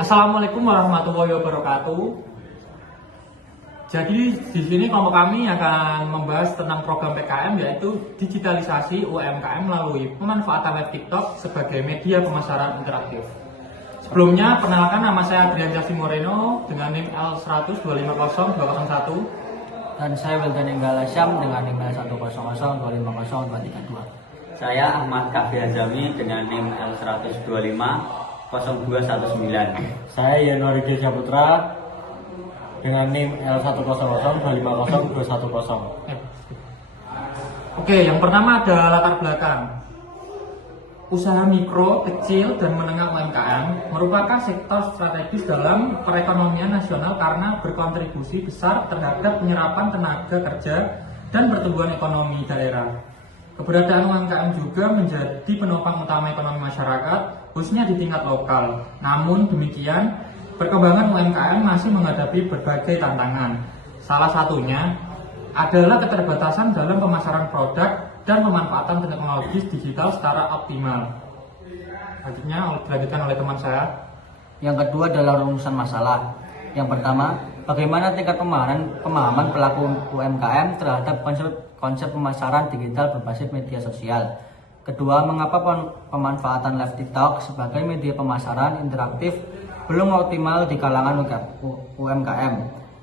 Assalamualaikum warahmatullahi wabarakatuh. Jadi di sini kelompok kami akan membahas tentang program PKM, yaitu digitalisasi UMKM melalui pemanfaatan live TikTok sebagai media pemasaran interaktif. Sebelumnya, perkenalkan, nama saya Adrian Jasi Moreno dengan NIM L1250201. Dan saya Wildan Enggala Syam dengan NIM L100250232. Saya Ahmad Kafi Hazami dengan NIM L1250219. Saya Yanwari Desya Putra dengan NIM L100250210. Oke, yang pertama ada latar belakang. Usaha mikro, kecil, dan menengah UMKM merupakan sektor strategis dalam perekonomian nasional karena berkontribusi besar terhadap penyerapan tenaga kerja dan pertumbuhan ekonomi daerah. Keberadaan UMKM juga menjadi penopang utama ekonomi masyarakat, khususnya di tingkat lokal. Namun demikian, perkembangan UMKM masih menghadapi berbagai tantangan. Salah satunya adalah keterbatasan dalam pemasaran produk dan pemanfaatan teknologi digital secara optimal. Selanjutnya dilanjutkan oleh teman saya. Yang kedua adalah rumusan masalah. Yang pertama, bagaimana tingkat pemahaman pelaku UMKM terhadap konsep pemasaran digital berbasis media sosial. Kedua, mengapa pemanfaatan live TikTok sebagai media pemasaran interaktif belum optimal di kalangan UMKM.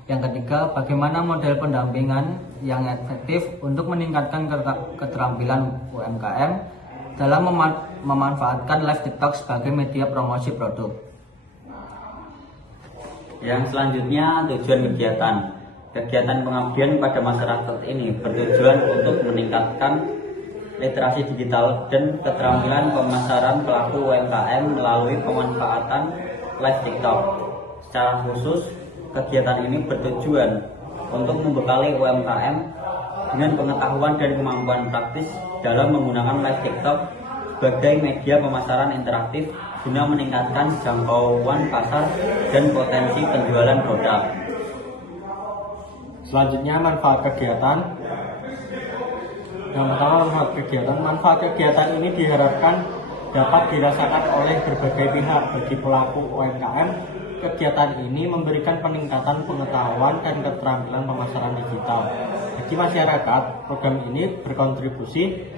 Yang ketiga, bagaimana model pendampingan yang efektif untuk meningkatkan keterampilan UMKM dalam memanfaatkan live TikTok sebagai media promosi produk. Yang selanjutnya, tujuan kegiatan. Kegiatan pengabdian pada masyarakat ini bertujuan untuk meningkatkan literasi digital dan keterampilan pemasaran pelaku UMKM melalui pemanfaatan live TikTok. Secara khusus, kegiatan ini bertujuan untuk membekali UMKM dengan pengetahuan dan kemampuan praktis dalam menggunakan live TikTok sebagai media pemasaran interaktif guna meningkatkan jangkauan pasar dan potensi penjualan produk. Selanjutnya, manfaat kegiatan. Yang pertama, manfaat kegiatan ini diharapkan dapat dirasakan oleh berbagai pihak. Bagi pelaku UMKM, kegiatan ini memberikan peningkatan pengetahuan dan keterampilan pemasaran digital. Bagi masyarakat, program ini berkontribusi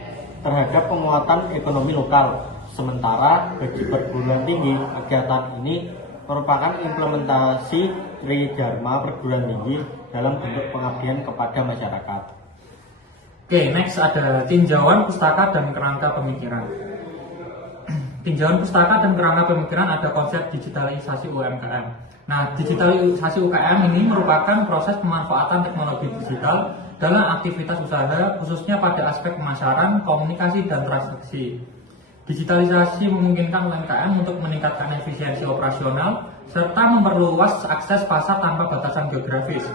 terhadap penguatan ekonomi lokal. Sementara bagi perguruan tinggi, kegiatan ini merupakan implementasi Tridharma perguruan tinggi dalam bentuk pengabdian kepada masyarakat. Oke, next ada tinjauan pustaka dan kerangka pemikiran. Tinjauan pustaka dan kerangka pemikiran ada konsep digitalisasi UMKM. Nah, digitalisasi UMKM ini merupakan proses pemanfaatan teknologi digital dalam aktivitas usaha, khususnya pada aspek pemasaran, komunikasi, dan transaksi. Digitalisasi memungkinkan UMKM untuk meningkatkan efisiensi operasional serta memperluas akses pasar tanpa batasan geografis.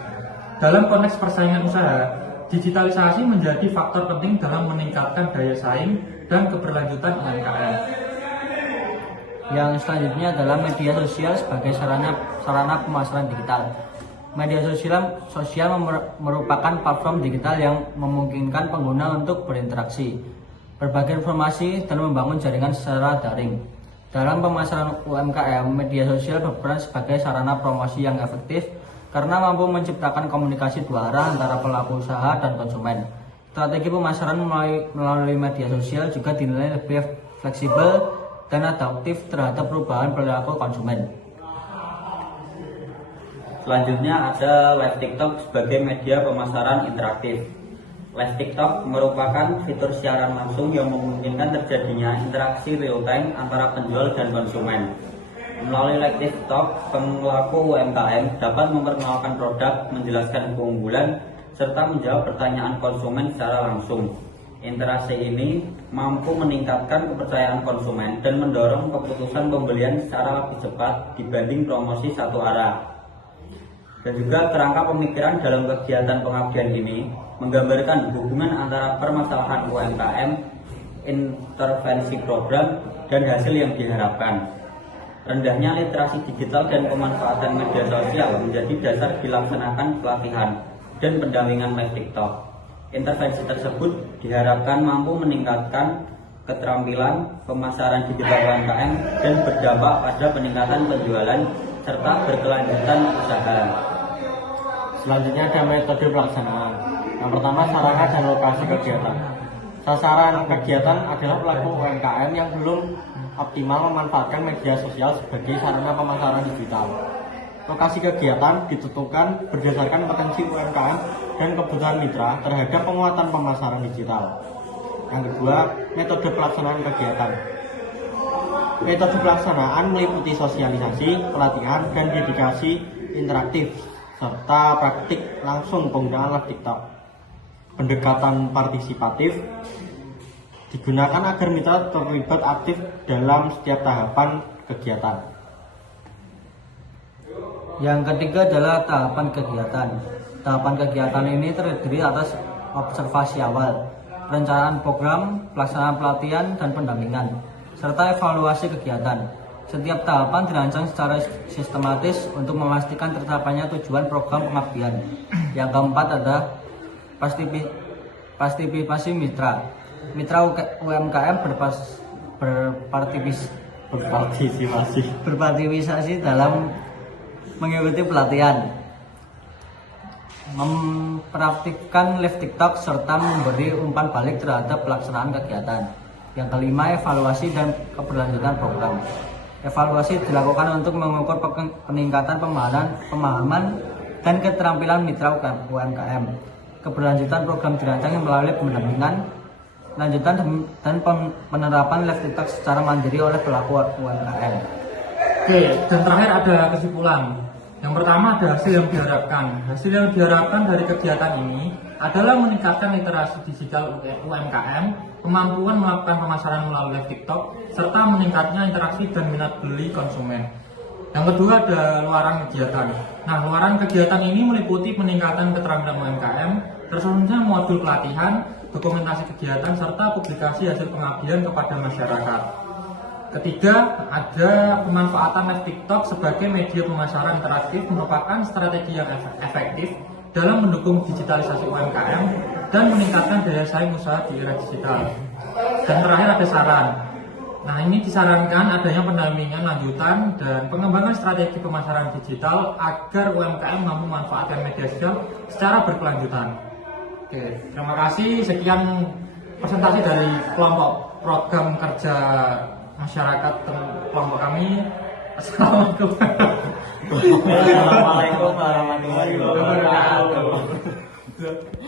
Dalam konteks persaingan usaha, digitalisasi menjadi faktor penting dalam meningkatkan daya saing dan keberlanjutan UMKM. Yang selanjutnya adalah media sosial sebagai sarana pemasaran digital. Media sosial merupakan platform digital yang memungkinkan pengguna untuk berinteraksi, berbagi informasi, dan membangun jaringan secara daring. Dalam pemasaran UMKM, media sosial berperan sebagai sarana promosi yang efektif karena mampu menciptakan komunikasi dua arah antara pelaku usaha dan konsumen. Strategi pemasaran melalui media sosial juga dinilai lebih fleksibel dan adaptif terhadap perubahan perilaku konsumen. Selanjutnya ada live TikTok sebagai media pemasaran interaktif. Live TikTok merupakan fitur siaran langsung yang memungkinkan terjadinya interaksi real time antara penjual dan konsumen. Melalui live TikTok, pelaku UMKM dapat memperkenalkan produk, menjelaskan keunggulan, serta menjawab pertanyaan konsumen secara langsung. Interaksi ini mampu meningkatkan kepercayaan konsumen dan mendorong keputusan pembelian secara lebih cepat dibanding promosi satu arah. Dan juga kerangka pemikiran dalam kegiatan pengabdian ini menggambarkan hubungan antara permasalahan UMKM, intervensi program, dan hasil yang diharapkan. Rendahnya literasi digital dan pemanfaatan media sosial menjadi dasar dilaksanakan pelatihan dan pendampingan live TikTok. Intervensi tersebut diharapkan mampu meningkatkan keterampilan pemasaran digital UMKM dan berdampak pada peningkatan penjualan serta berkelanjutan usaha. Selanjutnya ada metode pelaksanaan. Yang pertama, sarana dan lokasi kegiatan. Sasaran kegiatan adalah pelaku UMKM yang belum optimal memanfaatkan media sosial sebagai sarana pemasaran digital. Lokasi kegiatan ditentukan berdasarkan potensi UMKM dan kebutuhan mitra terhadap penguatan pemasaran digital. Yang kedua, metode pelaksanaan kegiatan. Metode pelaksanaan meliputi sosialisasi, pelatihan, dan dedikasi interaktif serta praktik langsung penggunaan live TikTok. Pendekatan partisipatif digunakan agar mitra terlibat aktif dalam setiap tahapan kegiatan. Yang ketiga adalah tahapan kegiatan. Tahapan kegiatan ini terdiri atas observasi awal, perencanaan program, pelaksanaan pelatihan dan pendampingan, serta evaluasi kegiatan. Setiap tahapan dirancang secara sistematis untuk memastikan tercapainya tujuan program pengabdian. Yang keempat adalah partisipasi mitra. Mitra UMKM berpartisipasi dalam mengikuti pelatihan, mempraktikkan live TikTok serta memberi umpan balik terhadap pelaksanaan kegiatan. Yang kelima, evaluasi dan keberlanjutan program. Evaluasi dilakukan untuk mengukur peningkatan pemahaman dan keterampilan mitra UMKM. Keberlanjutan program dirancang melalui pendampingan, lanjutan dan penerapan live TikTok secara mandiri oleh pelaku UMKM. Oke, dan terakhir ada kesimpulan. Yang pertama ada hasil yang diharapkan. Hasil yang diharapkan dari kegiatan ini adalah meningkatkan literasi digital UMKM, kemampuan melakukan pemasaran melalui live TikTok, serta meningkatnya interaksi dan minat beli konsumen. Yang kedua ada luaran kegiatan. Nah, luaran kegiatan ini meliputi peningkatan keterampilan UMKM, tersusunnya modul pelatihan, dokumentasi kegiatan, serta publikasi hasil pengabdian kepada masyarakat. Ketiga, ada pemanfaatan live TikTok sebagai media pemasaran interaktif merupakan strategi yang efektif dalam mendukung digitalisasi UMKM dan meningkatkan daya saing usaha di era digital. Dan terakhir ada saran. Nah, ini disarankan adanya pendampingan lanjutan dan pengembangan strategi pemasaran digital agar UMKM mampu memanfaatkan media sosial secara berkelanjutan. Oke, terima kasih. Sekian presentasi dari kelompok program kerja masyarakat kelompok kami. Assalamualaikum. Assalamualaikum warahmatullahi wabarakatuh.